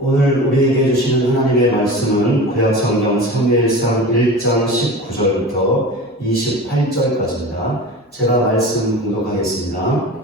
오늘 우리에게 주시는 하나님의 말씀은 구약성경 사무엘상 1장 19절부터 28절까지입니다. 제가 말씀 공독하겠습니다.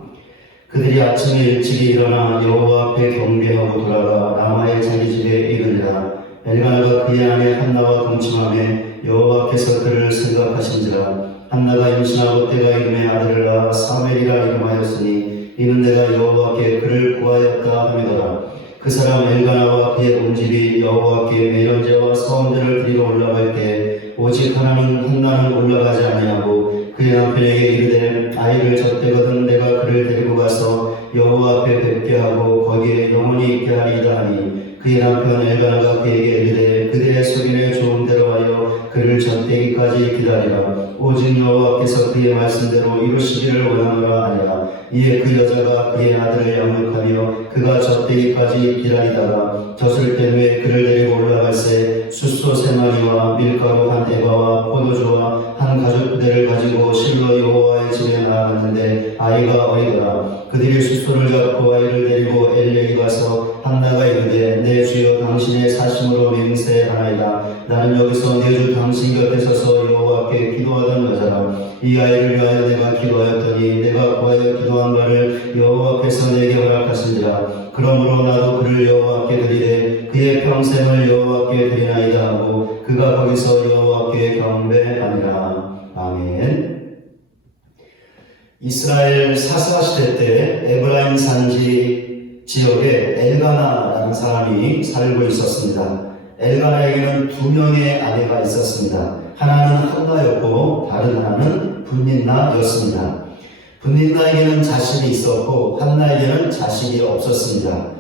그들이 아침에 일찍이 일어나 여호와 앞에 경배하고 돌아가 라마의 자기 집에 이르니라. 엘가나가 그의 아내 한나와 동침하며 여호와 앞에서 그를 생각하신지라. 한나가 임신하고 때가 이름에 아들을 낳아 사무엘이라 이름하였으니 이는 내가 여호와께 그를 구하였다 하미더라. 그 사람 엘가나와 그의 온 집이 여호와께 매련제와 서원제를 드리러 올라갈 때 오직 하나는 한나는 올라가지 아니하고 그의 남편에게 이르되 아이를 젖대거든 내가 그를 데리고 가서 여호와 앞에 뵙게 하고 거기에 영원히 있게 하리이다 하니 그의 남편 엘가나가 그에게 이르되 그대의 소리내 좋은 대로 하여 그를 젖대기까지 기다리라. 오직 여호와께서 그의 말씀대로 이루시기를 원하노라 하니라. 이에 그 여자가 그의 아들을 양육하며 그가 젖대기까지 기다리다가 젖을 뗀 후에 그를 데리고 올라갈새 숫소 3마리와 밀가루 한 에바와 포도주와 한 가죽 부대를 가지고 실로 여호와의 집에 나아갔는데 아이가 어리더라. 그들이 숫소를 잡고 아이를 데리고 엘리에게 가서 한나가 이르되 내 주여 당신의 사심으로 맹세하나이다. 나는 여기서 내 주 당신 곁에 서서 여호와께 기도하던 여자라. 이 아이를 위하여 내가 기도하였더니 내가 구하여 기도한 바를 여호와께서 내게 허락하신지라. 그러므로 나도 그를 여호와께 드리되 그의 평생을 여호와께 드리나이다 하고 그가 거기서 여호와께 경배하니라. 아멘. 이스라엘 사사시대 때 에브라임 산지 지역에 엘가나라는 사람이 살고 있었습니다. 엘가나에게는 2명의 아내가 있었습니다. 하나는 한나였고 다른 하나는 분닌나였습니다. 분닌나에게는 자식이 있었고 한나에게는 자식이 없었습니다.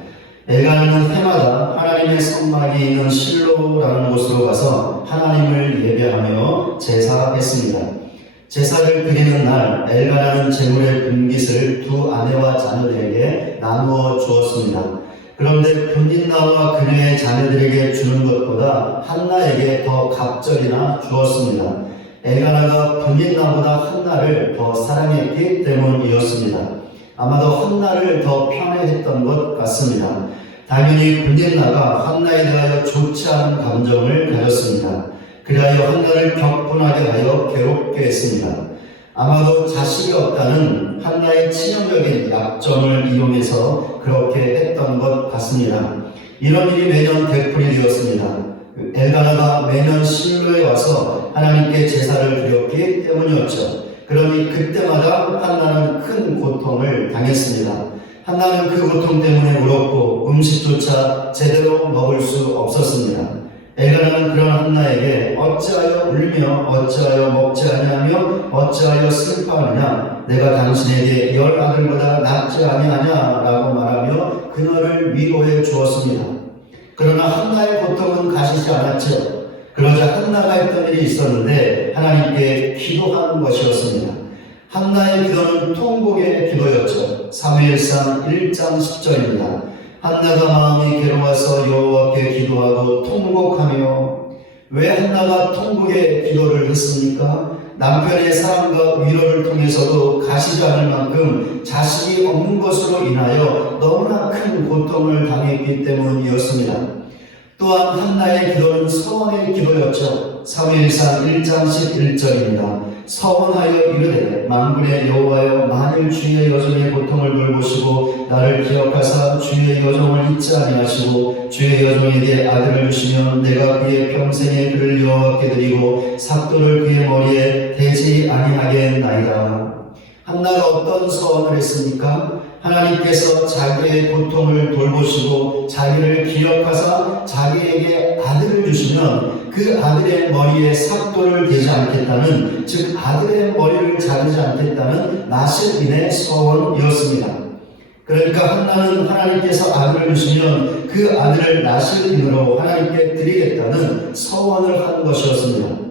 엘가나는 해마다 하나님의 성막이 있는 실로라는 곳으로 가서 하나님을 예배하며 제사했습니다. 제사를 드리는 날 엘가나는 제물의 분깃을 두 아내와 자녀들에게 나누어 주었습니다. 그런데 분깃나와 그녀의 자녀들에게 주는 것보다 한나에게 더 갑절이나 주었습니다. 엘가나가 분깃나보다 한나를 더 사랑했기 때문이었습니다. 아마도 한나를 더 편애했던 것 같습니다. 당연히 분깃나가 한나에 대하여 좋지 않은 감정을 가졌습니다. 그리하여 한나를 격분하게 하여 괴롭게 했습니다. 아마도 자식이 없다는 한나의 치명적인 약점을 이용해서 그렇게 했던 것 같습니다. 이런 일이 매년 되풀이 되었습니다. 엘가나가 매년 실로에 와서 하나님께 제사를 드렸기 때문이었죠. 그러니 그때마다 한나는 큰 고통을 당했습니다. 한나는 그 고통 때문에 울었고 음식조차 제대로 먹을 수 없었습니다. 엘가나는 그런 한나에게 어찌하여 울며 어찌하여 먹지 아니하며 어찌하여 슬퍼하느냐, 내가 당신에게 10 아들보다 낫지 아니하냐 라고 말하며 그녀를 위로해 주었습니다. 그러나 한나의 고통은 가시지 않았죠. 그러자 한나가 했던 일이 있었는데 하나님께 기도하는 것이었습니다. 한나의 기도는 통곡의 기도였죠. 사무엘상 1장 10절입니다. 한나가 마음이 괴로워서 여호와께 기도하고 통곡하며. 왜 한나가 통곡의 기도를 했습니까? 남편의 사랑과 위로를 통해서도 가시지 않을 만큼 자식이 없는 것으로 인하여 너무나 큰 고통을 당했기 때문이었습니다. 또한 한나의 기도는 서원의 기도였죠. 사무엘상 1장 11절입니다. 서원하여 이르되 만군의 여호와여, 만일 주의 여종의 고통을 돌보시고 나를 기억하사 주의 여종을 잊지 아니하시고 주의 여종에게 아들을 주시면 내가 그의 평생에 그를 여호와께 드리고 삭도를 그의 머리에 대지 아니하겠나이다. 한나가 어떤 서원을 했습니까? 하나님께서 자기의 고통을 돌보시고 자기를 기억하사 자기에게 아들을 주시면 그 아들의 머리에 삭도를 대지 않겠다는, 즉 아들의 머리를 자르지 않겠다는 나실인의 서원이었습니다. 그러니까 한나는 하나님께서 아들을 주시면 그 아들을 나실인으로 하나님께 드리겠다는 서원을 한 것이었습니다.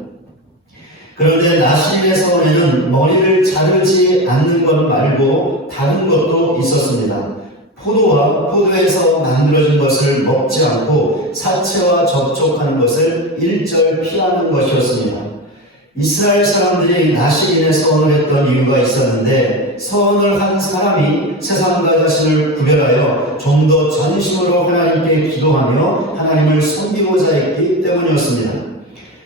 그런데 나실인의 서원에는 머리를 자르지 않는 것 말고 다른 것도 있었습니다. 포도와 포도에서 만들어진 것을 먹지 않고 사체와 접촉하는 것을 일절 피하는 것이었습니다. 이스라엘 사람들이 나실인의 서원을 했던 이유가 있었는데, 서원을 한 사람이 세상과 자신을 구별하여 좀 더 전심으로 하나님께 기도하며 하나님을 섬기고자 했기 때문이었습니다.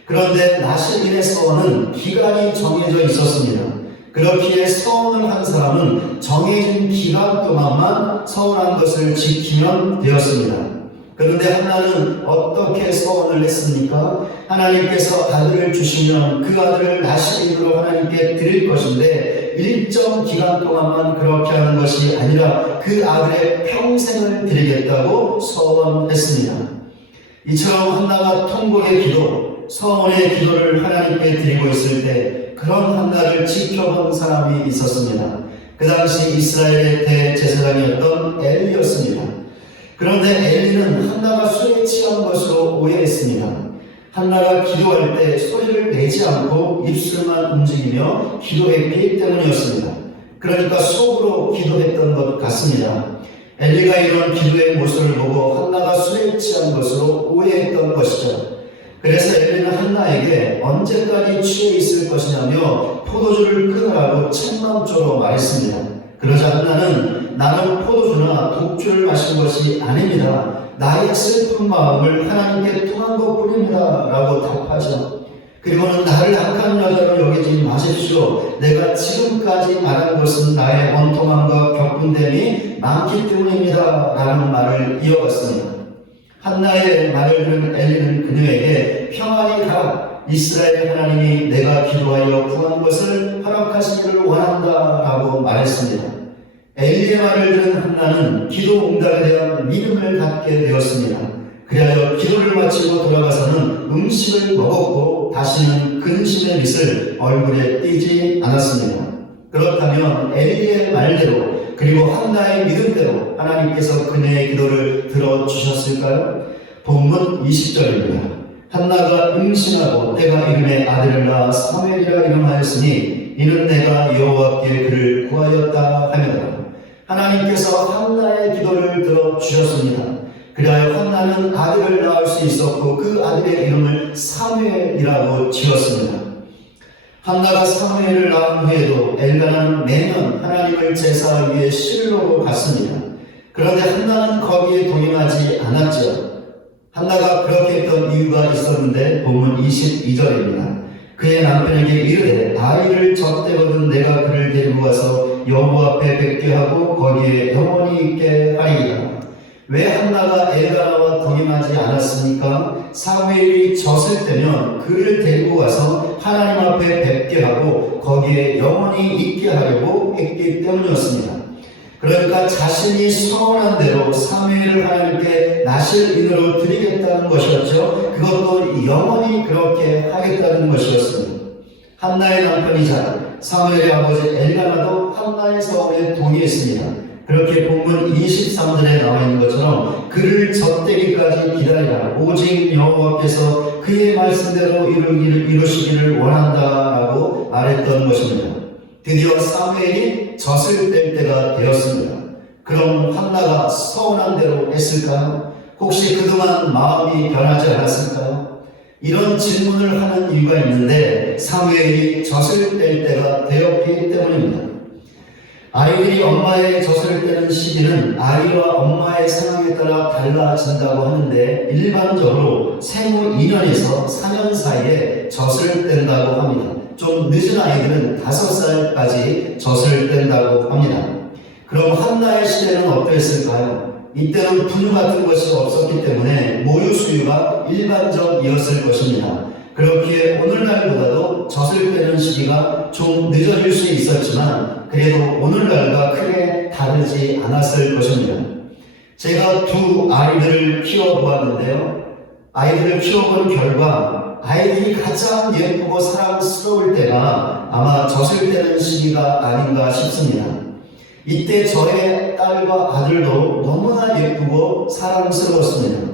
그런데 나실인의 서원은 기간이 정해져 있었습니다. 그렇기에 서원을 한 사람은 정해진 기간 동안만 서원한 것을 지키면 되었습니다. 그런데 한나는 어떻게 서원을 했습니까? 하나님께서 아들을 주시면 그 아들을 나실인으로 하나님께 드릴 것인데 일정 기간 동안만 그렇게 하는 것이 아니라 그 아들의 평생을 드리겠다고 서원했습니다. 이처럼 한나가 통곡의 기도, 서원의 기도를 하나님께 드리고 있을 때 그런 한나를 지켜본 사람이 있었습니다. 그 당시 이스라엘의 대제사장이었던 엘리였습니다. 그런데 엘리는 한나가 술에 취한 것으로 오해했습니다. 한나가 기도할 때 소리를 내지 않고 입술만 움직이며 기도했기 때문이었습니다. 그러니까 속으로 기도했던 것 같습니다. 엘리가 이런 기도의 모습을 보고 한나가 술에 취한 것으로 오해했던 것이죠. 그래서 엘리는 한나에게 언제까지 취해 있을 것이냐며 포도주를 끊으라고 책망조로 말했습니다. 그러자 한나는 나는 포도주나 독주를 마신 것이 아닙니다. 나의 슬픈 마음을 하나님께 통한 것뿐입니다 라고 답하죠. 그리고는 나를 악한 여자로 여기지 마십시오. 내가 지금까지 말한 것은 나의 원통함과 격분됨이 많기 때문입니다 라는 말을 이어갔습니다. 한나의 말을 들은 엘리는 그녀에게 평안히 가라, 이스라엘 하나님이 내가 기도하여 구한 것을 허락하시기를 원한다 라고 말했습니다. 엘리의 말을 들은 한나는 기도 응답에 대한 믿음을 갖게 되었습니다. 그리하여 기도를 마치고 돌아가서는 음식을 먹었고 다시는 근심의 빛을 얼굴에 띠지 않았습니다. 그렇다면 엘리의 말대로 그리고 한나의 믿음대로 하나님께서 그녀의 기도를 들어주셨을까요? 본문 20절입니다. 한나가 임신하고 때가 이름에 아들을 낳아 사무엘이라 이름하였으니 이는 내가 여호와께 그를 구하였다 하며 하나님께서 한나의 기도를 들어주셨습니다. 그리하여 한나는 아들을 낳을 수 있었고 그 아들의 이름을 사무엘이라고 지었습니다. 한나가 사무엘을 낳은 후에도 엘가나는 매년 하나님을 제사하기 위해 실로로 갔습니다. 그런데 한나는 거기에 동행하지 않았죠. 한나가 그렇게 했던 이유가 있었는데 본문 22절입니다. 그의 남편에게 이르되 아이를 젖대거든 내가 그를 데리고 가서 여호와 앞에 뵙게 하고 거기에 영원히 있게 하리이다. 왜 한나가 엘가나와 동행하지 않았습니까? 사무엘이 젖을 때면 그를 데리고 가서 하나님 앞에 뵙게 하고 거기에 영원히 있게 하려고 했기 때문이었습니다. 그러니까 자신이 서원한 대로 사무엘을 하나님께 나실 인으로 드리겠다는 것이었죠. 그것도 영원히 그렇게 하겠다는 것이었습니다. 한나의 남편이자 사무엘의 아버지 엘가나도 한나의 서원에 동의했습니다. 그렇게 본문 23절에 나와 있는 것처럼 그를 젖대기까지 기다리라. 오직 여호와께서 그의 말씀대로 이루시기를 원한다라고 말했던 것입니다. 드디어 사무엘이 젖을 뗄 때가 되었습니다. 그럼 한나가 서운한 대로 했을까요? 혹시 그동안 마음이 변하지 않았을까요? 이런 질문을 하는 이유가 있는데 사무엘이 젖을 뗄 때가 되었기 때문입니다. 아이들이 엄마의 젖을 떼는 시기는 아이와 엄마의 상황에 따라 달라진다고 하는데 일반적으로 생후 2년에서 4년 사이에 젖을 뗀다고 합니다. 좀 늦은 아이들은 5살까지 젖을 뗀다고 합니다. 그럼 한나의 시대는 어땠을까요? 이때는 분유 같은 것이 없었기 때문에 모유 수유가 일반적이었을 것입니다. 그렇기에 오늘날보다도 젖을 떼는 시기가 좀 늦어질 수 있었지만 그래도 오늘날과 크게 다르지 않았을 것입니다. 제가 두 아이들을 키워보았는데요. 아이들을 키워본 결과 아이들이 가장 예쁘고 사랑스러울 때가 아마 젖을 떼는 시기가 아닌가 싶습니다. 이때 저의 딸과 아들도 너무나 예쁘고 사랑스러웠습니다.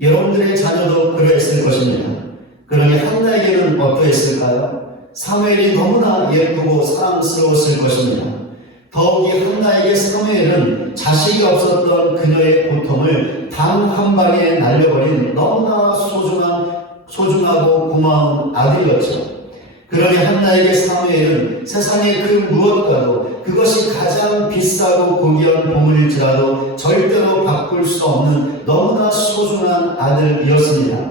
여러분들의 자녀도 그러했을 것입니다. 그러니 한나에게는 어떠했을까요? 사무엘이 너무나 예쁘고 사랑스러웠을 것입니다. 더욱이 한나에게 사무엘은 자식이 없었던 그녀의 고통을 단 한 방에 날려버린 너무나 소중하고 고마운 아들이었죠. 그러니 한나에게 사무엘은 세상의 그 무엇과도 그것이 가장 비싸고 고귀한 보물일지라도 절대로 바꿀 수 없는 너무나 소중한 아들이었습니다.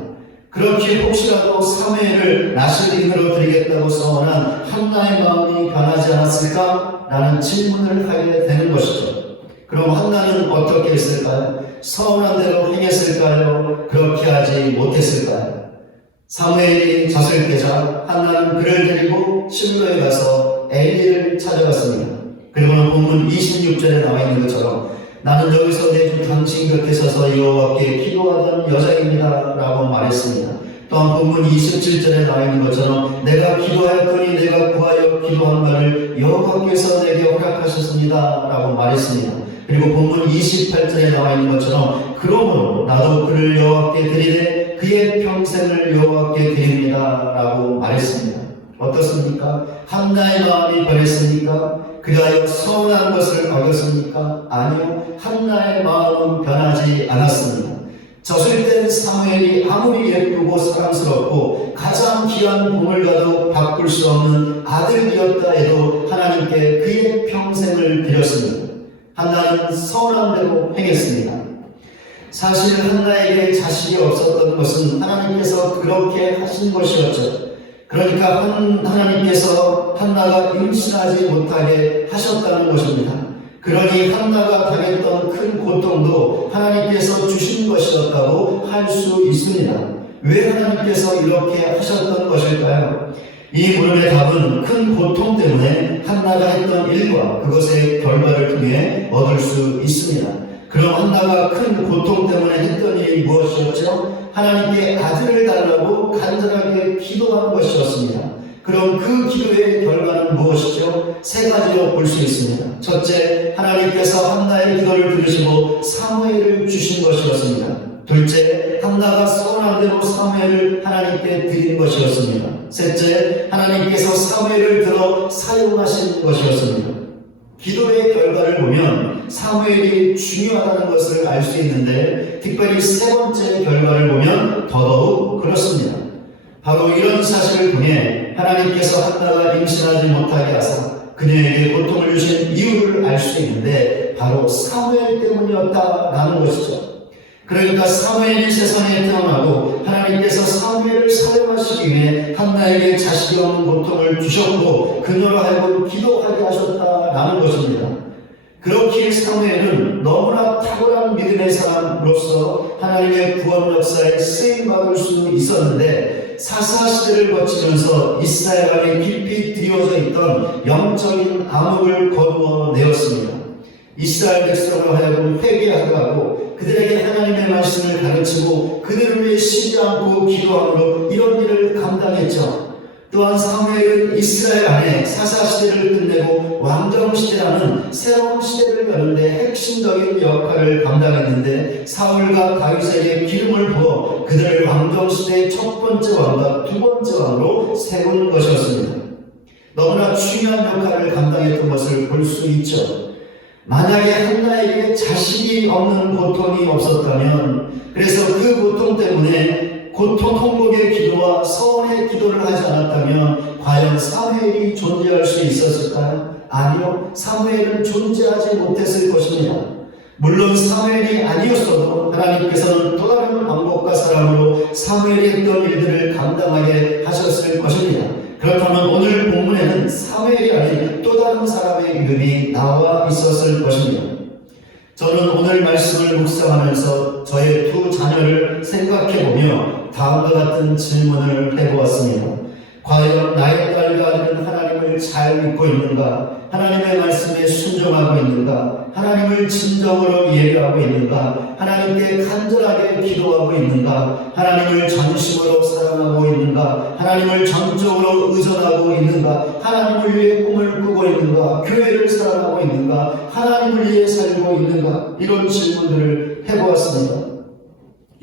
그렇게 혹시라도 사무엘을 나실 인으로 드리겠다고 서원한 한나의 마음이 변하지 않았을까? 라는 질문을 하게 되는 것이죠. 그럼 한나는 어떻게 했을까요? 서원한 대로 행했을까요? 그렇게 하지 못했을까요? 사무엘이 젖을 떼자 한나는 그를 데리고 실로에 가서 엘리를 찾아갔습니다. 그리고는 본문 26절에 나와 있는 것처럼 나는 여기서 내 주 당신 곁에 서서 여호와께 기도하던 여자입니다 라고 말했습니다. 또한 본문 27절에 나와 있는 것처럼 내가 기도하였더니 내가 구하여 기도한 바를 여호와께서 내게 허락하셨습니다 라고 말했습니다. 그리고 본문 28절에 나와 있는 것처럼 그러므로 나도 그를 여호와께 드리되 그의 평생을 여호와께 드립니다 라고 말했습니다. 어떻습니까? 한나의 마음이 변했습니까? 그리하여 서운한 것을 어겼습니까? 아니요. 한나의 마음은 변하지 않았습니다. 젖을 뗀 사무엘이 아무리 예쁘고 사랑스럽고 가장 귀한 보물과도 바꿀 수 없는 아들이었다 해도 하나님께 그의 평생을 드렸습니다. 한나는 서운한 대로 행했습니다. 사실 한나에게 자식이 없었던 것은 하나님께서 그렇게 하신 것이었죠. 그러니까 하나님께서 한나가 임신하지 못하게 하셨다는 것입니다. 그러니 한나가 당했던 큰 고통도 하나님께서 주신 것이었다고 할 수 있습니다. 왜 하나님께서 이렇게 하셨던 것일까요? 이 물음의 답은 큰 고통 때문에 한나가 했던 일과 그것의 결과를 통해 얻을 수 있습니다. 그럼 한나가 큰 고통 때문에 했던 일이 무엇이었죠? 하나님께 아들을 달라고 간절하게 기도한 것이었습니다. 그럼 그 기도의 결과는 무엇이죠? 세 가지로 볼 수 있습니다. 첫째, 하나님께서 한나의 기도를 들으시고 사무엘을 주신 것이었습니다. 둘째, 한나가 서운한 대로 사무엘을 하나님께 드린 것이었습니다. 셋째, 하나님께서 사무엘을 들어 사용하신 것이었습니다. 기도의 결과를 보면 사무엘이 중요하다는 것을 알 수 있는데, 특별히 세 번째 결과를 보면 더더욱 그렇습니다. 바로 이런 사실을 통해 하나님께서 한나가 임신하지 못하게 하사 그녀에게 고통을 주신 이유를 알 수 있는데, 바로 사무엘 때문이었다라는 것이죠. 그러니까 사무엘이 세상에 태어나고 하나님께서 사무엘을 사용하시기 위해 한나에게 자식이 없는 고통을 주셨고 그녀로 하여금 기도하게 하셨다라는 것입니다. 그렇기에 사무엘은 너무나 탁월한 믿음의 사람으로서 하나님의 구원 역사에 쓰임받을 수 있었는데, 사사시대를 거치면서 이스라엘 안에 깊이 드리워져 있던 영적인 암흑을 거두어내었습니다. 이스라엘 백성으로 하여금 회개하게 하고 그들에게 하나님의 말씀을 가르치고 그들을 위해 쉬지 않고 기도함으로 이런 일을 감당했죠. 또한 사무엘은 이스라엘 안에 사사시대를 끝내고 왕정시대라는 새로운 시대를 여는데 핵심적인 역할을 감당했는데, 사울과 다윗에게 기름을 부어 그들을 왕정시대의 첫 번째 왕과 두 번째 왕으로 세운 것이었습니다. 너무나 중요한 역할을 감당했던 것을 볼 수 있죠. 만약에 한나에게 자식이 없는 고통이 없었다면, 그래서 그 고통 때문에 고통 통곡의 기도와 서원의 기도를 하지 않았다면 과연 사무엘이 존재할 수 있었을까요? 아니요, 사무엘은 존재하지 못했을 것입니다. 물론 사무엘이 아니었어도 하나님께서는 또 다른 방법과 사람으로 사무엘이 했던 일들을 감당하게 하셨을 것입니다. 그렇다면 오늘 본문에는 사무엘이 아닌 또 다른 사람의 이름이 나와 있었을 것입니다. 저는 오늘 말씀을 묵상하면서 저의 두 자녀를 생각해보며 다음과 같은 질문을 해보았습니다. 과연 나의 딸과 아들은 하나님을 잘 믿고 있는가? 하나님의 말씀에 순종하고 있는가? 하나님을 진정으로 예배하고 있는가? 하나님께 간절하게 기도하고 있는가? 하나님을 전심으로 사랑하고 있는가? 하나님을 전적으로 의존하고 있는가? 하나님을 위해 꿈을 꾸고 있는가? 교회를 사랑하고 있는가? 하나님을 위해 살고 있는가? 이런 질문들을 해보았습니다.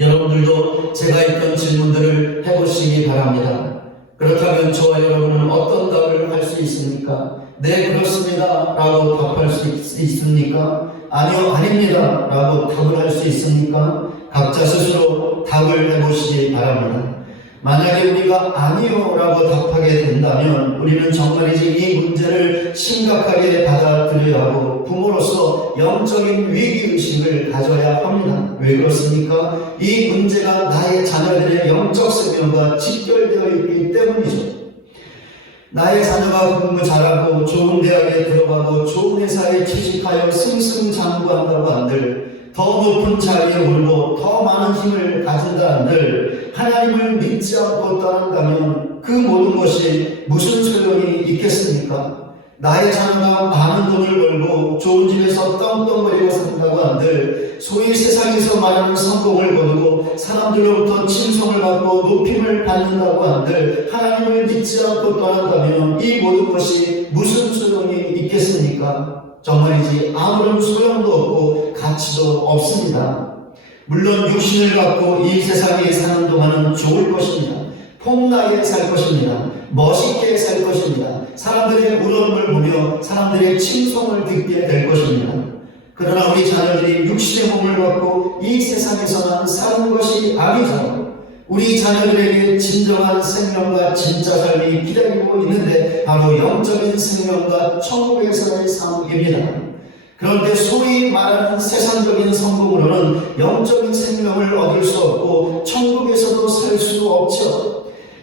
여러분들도 제가 했던 질문들을 해보시기 바랍니다. 그렇다면 저와 여러분은 어떤 답을 할 수 있습니까? 네, 그렇습니다 라고 답할 수 있습니까? 아니요, 아닙니다 라고 답을 할 수 있습니까? 각자 스스로 답을 해보시기 바랍니다. 만약에 우리가 아니요 라고 답하게 된다면 우리는 정말이지 이 문제를 심각하게 받아들여야 하고 부모로서 영적인 위기의식을 가져야 합니다. 왜 그렇습니까? 이 문제가 나의 자녀들의 영적 생명과 직결되어 있기 때문이죠. 나의 자녀가 공부 잘하고 좋은 대학에 들어가고 좋은 회사에 취직하여 승승장구한다고 한들, 더 높은 자리에 오르고 더 많은 힘을 가진다 한들 하나님을 믿지 않고 떠난다면 그 모든 것이 무슨 소용이 있겠습니까? 나의 자녀가 많은 돈을 벌고 좋은 집에서 떵떵거리고 산다고 한들, 소위 세상에서 말하는 성공을 거두고 사람들로부터 칭송을 받고 높임을 받는다고 한들 하나님을 믿지 않고 떠난다면 이 모든 것이 무슨 소용이 있겠습니까? 정말이지 아무런 소용도 없고 가치도 없습니다. 물론 육신을 갖고 이 세상에 사는 동안은 좋을 것입니다. 폼나게 살 것입니다. 멋있게 살 것입니다. 사람들의 울음을 보며 사람들의 칭송을 듣게 될 것입니다. 그러나 우리 자녀들이 육신의 몸을 갖고 이 세상에서만 사는 것이 아니죠. 우리 자녀들에게 진정한 생명과 진짜 삶이 기다리고 있는데 바로 영적인 생명과 천국에서의 삶입니다. 그런데 소위 말하는 세상적인 성공으로는 영적인 생명을 얻을 수 없고 천국에서도 살 수 없죠.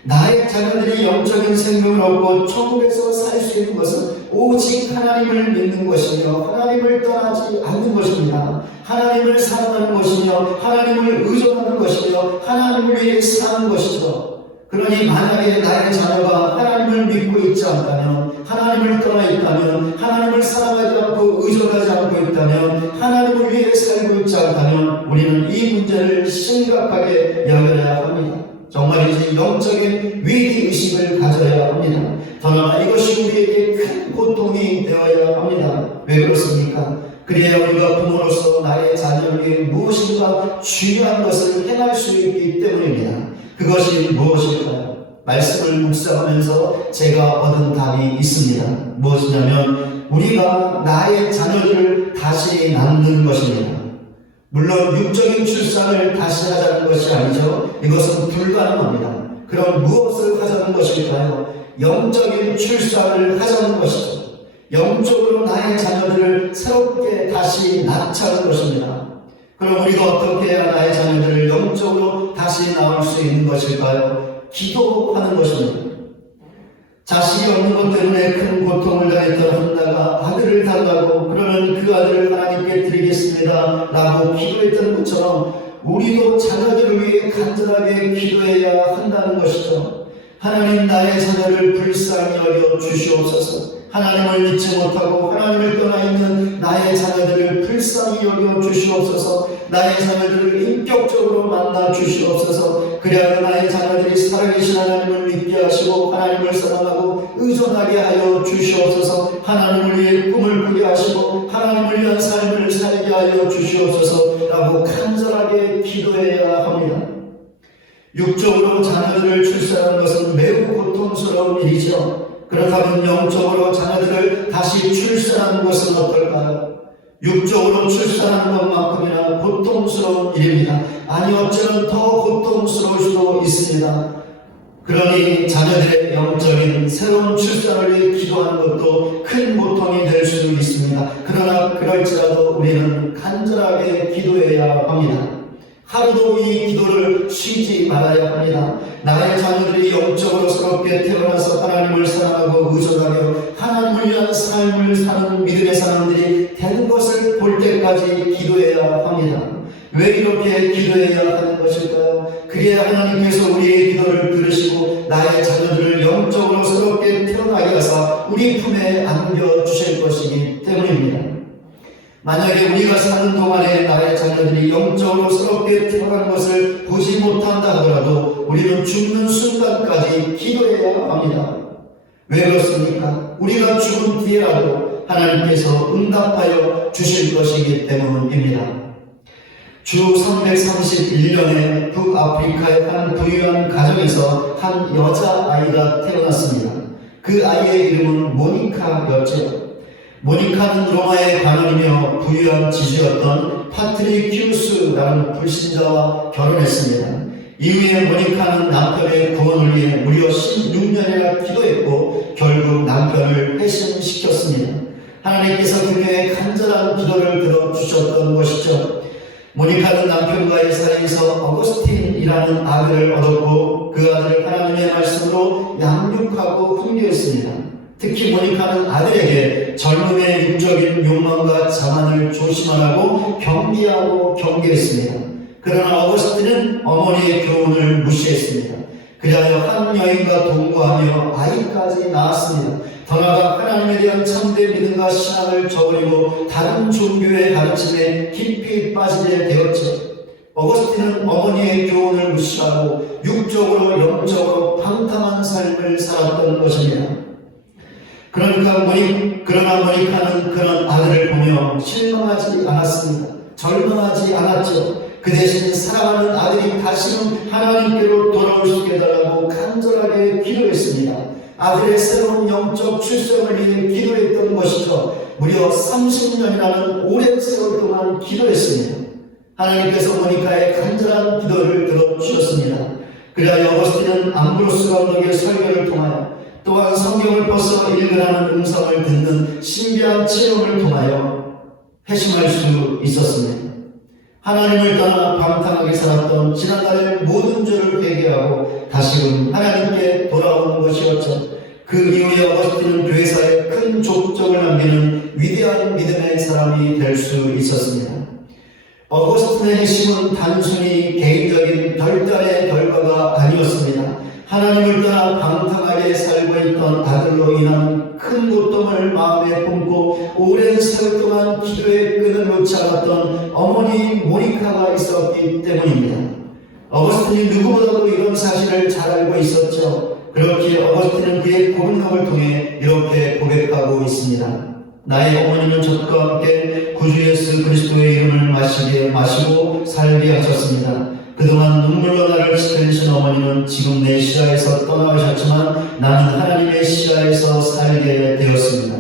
나의 자녀들이 영적인 생명을 얻고 천국에서 살 수 있는 것은 오직 하나님을 믿는 것이며 하나님을 떠나지 않는 것입니다. 하나님을 사랑하는 것이며 하나님을 의존하는 것이며 하나님을 위해 사는 것이죠. 그러니 만약에 나의 자녀가 하나님을 믿고 있지 않다면, 하나님을 떠나 있다면, 하나님을 사랑하지 않고 의존하지 않고 있다면, 하나님을 위해 살고 있지 않다면 우리는 이 문제를 심각하게 여겨야 합니다. 정말이지 영적인 위기의식을 가져야 합니다. 그것이 무엇일까요? 말씀을 묵상하면서 제가 얻은 답이 있습니다. 무엇이냐면 우리가 나의 자녀들을 다시 낳는 것입니다. 물론 육적인 출산을 다시 하자는 것이 아니죠. 이것은 불가능합니다. 그럼 무엇을 하자는 것일까요? 영적인 출산을 하자는 것이죠. 영적으로 나의 자녀들을 새롭게 다시 낳자는 것입니다. 그럼 우리가 어떻게 해야 나의 자녀들을 영적으로 다시 낳을 수 있는 것일까요? 기도하는 것입니다. 자식이 없는 것 때문에 큰 고통을 당했던 한나가 아들을 달라고, 그러는 그 아들을 하나님께 드리겠습니다 라고 기도했던 것처럼 우리도 자녀들을 위해 간절하게 기도해야 한다는 것이죠. 하나님, 나의 자녀를 불쌍히 여겨 주시옵소서. 하나님을 믿지 못하고 하나님을 떠나 있는 나의 자녀들을 불쌍히 여겨 주시옵소서. 나의 자녀들을 인격적으로 만나 주시옵소서. 그래야 나의 자녀들이 살아계신 하나님을 믿게 하시고 하나님을 사랑하고 의존하게 하여 주시옵소서. 하나님을 위해 꿈을 꾸게 하시고 하나님을 위한 삶을 살게 하여 주시옵소서 라고 간절하게 기도해야 합니다. 육적으로 자녀들을 출산하는 것은 매우 고통스러운 일이죠. 그렇다면 영적으로 자녀들을 다시 출산하는 것은 어떨까요? 육적으로 출산하는 것만큼이나 고통스러운 일입니다. 아니, 어쩌면 더 고통스러울 수도 있습니다. 그러니 자녀들의 영적인 새로운 출산을 위해 기도하는 것도 큰 고통이 될 수 있습니다. 그러나 그럴지라도 우리는 간절하게 기도해야 합니다. 하루도 이 기도를 쉬지 말아야 합니다. 나의 자녀들이 영적으로 새롭게 태어나서 하나님을 사랑하고 의존하며 하나님을 위한 삶을 사는 믿음의 사람들이 되는 것을 볼 때까지 기도해야 합니다. 왜 이렇게 기도해야 하는 것일까요? 그래야 하나님께서 우리의 기도를 들으시고 나의 자녀들을 영적으로 새롭게 태어나게 하사 우리 품에 안겨주실 것이기 때문입니다. 만약에 우리가 사는 동안에 나의 자녀들이 영적으로 새롭게 태어난 것을 보지 못한다 하더라도 우리는 죽는 순간까지 기도해야 합니다. 왜 그렇습니까? 우리가 죽은 뒤에라도 하나님께서 응답하여 주실 것이기 때문입니다. 주 331년에 북아프리카의 한 부유한 가정에서 한 여자아이가 태어났습니다. 그 아이의 이름은 모니카였죠. 모니카는 로마의 관원이며 부유한 지주였던 파트리키우스라는 불신자와 결혼했습니다. 이후에 모니카는 남편의 구원을 위해 무려 16년이나 기도했고 결국 남편을 회심시켰습니다. 하나님께서 그녀의 간절한 기도를 들어주셨던 것이죠. 모니카는 남편과의 사이에서 어거스틴이라는 아들을 얻었고 그 아들을 하나님의 말씀으로 양육하고 훈계했습니다. 특히 모니카는 아들에게 젊음의 육적인 욕망과 자만을 조심하라고 경계하고 경계했습니다. 그러나 어거스틴은 어머니의 교훈을 무시했습니다. 그리하여 한 여인과 동거하며 아이까지 낳았습니다. 더 나아가 하나님에 대한 참된 믿음과 신앙을 저버리고 다른 종교의 가르침에 깊이 빠지게 되었죠. 어거스틴은 어머니의 교훈을 무시하고 육적으로 영적으로 방탕한 삶을 살았던 것입니다. 그러나 모니카는 그런 아들을 보며 실망하지 않았습니다. 절망하지 않았죠. 그 대신 사랑하는 아들이 다시금 하나님께로 돌아올 수 있게 해달라고 간절하게 기도했습니다. 아들의 새로운 영적 출생을 위해 기도했던 것이죠. 무려 30년이라는 오랜 세월 동안 기도했습니다. 하나님께서 모니카의 간절한 기도를 들어주셨습니다. 그리하여 어거스틴은 암브로스 감독의 설교를 통하여 또한 성경을 벗어 읽으라는 음성을 듣는 신비한 체험을 통하여 회심할 수 있었습니다. 하나님을 떠나 방탕하게 살았던 지난날의 모든 죄를 회개하고 다시금 하나님께 돌아오는 것이었죠. 그 이후에 어거스틴은 교회사에 큰 족적을 남기는 위대한 믿음의 사람이 될 수 있었습니다. 어거스틴의 핵심은 단순히 개인적인 결단의 결과가 아니었습니다. 하나님을 떠나 방탕하게 살고 있던 아들로 인한 큰 고통을 마음에 품고 오랜 세월 동안 기도의 끈을 놓지 않았던 어머니 모니카가 있었기 때문입니다. 어거스틴이 누구보다도 이런 사실을 잘 알고 있었죠. 그렇게 어거스틴은 그의 고백록을 통해 이렇게 고백하고 있습니다. 나의 어머니는 저와 함께 구주 예수 그리스도의 이름을 마시고 살게 하셨습니다. 그동안 눈물로 나를 지켜주신 어머니는 지금 내 시야에서 떠나가셨지만 나는 하나님의 시야에서 살게 되었습니다.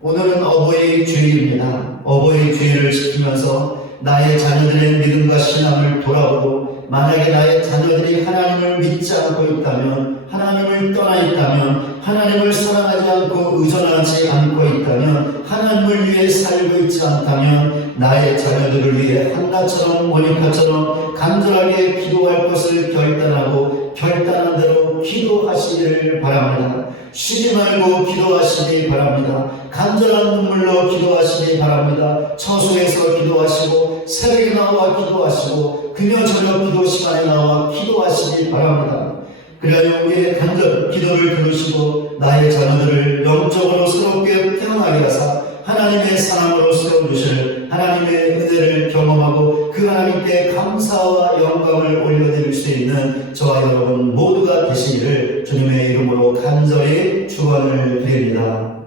오늘은 어버이 주일입니다. 어버이 주일을 지키면서 나의 자녀들의 믿음과 신앙을 돌아보고, 만약에 나의 자녀들이 하나님을 믿지 않고 있다면, 하나님을 떠나 있다면, 하나님을 사랑하지 않고 의존하지 않고 있다면, 하나님을 위해 살고 있지 않다면 나의 자녀들을 위해 한나처럼 모니카처럼 간절하게 기도할 것을 결단하고 결단한 대로 기도하시기를 바랍니다. 쉬지 말고 기도하시기 바랍니다. 간절한 눈물로 기도하시기 바랍니다. 처소에서 기도하시고 새벽에 나와 기도하시고 금요 저녁 기도 시간에 나와 기도하시기 바랍니다. 그래야 우리의 간절 기도를 들으시고 나의 자녀들을 영적으로 새롭게 태어나게 하사 하나님의 사랑으로 세워주실 하나님의 은혜를 경험하고 그 하나님께 감사와 영광을 올려드릴 수 있는 저와 여러분 모두가 되시기를 주님의 이름으로 간절히 축원을 드립니다.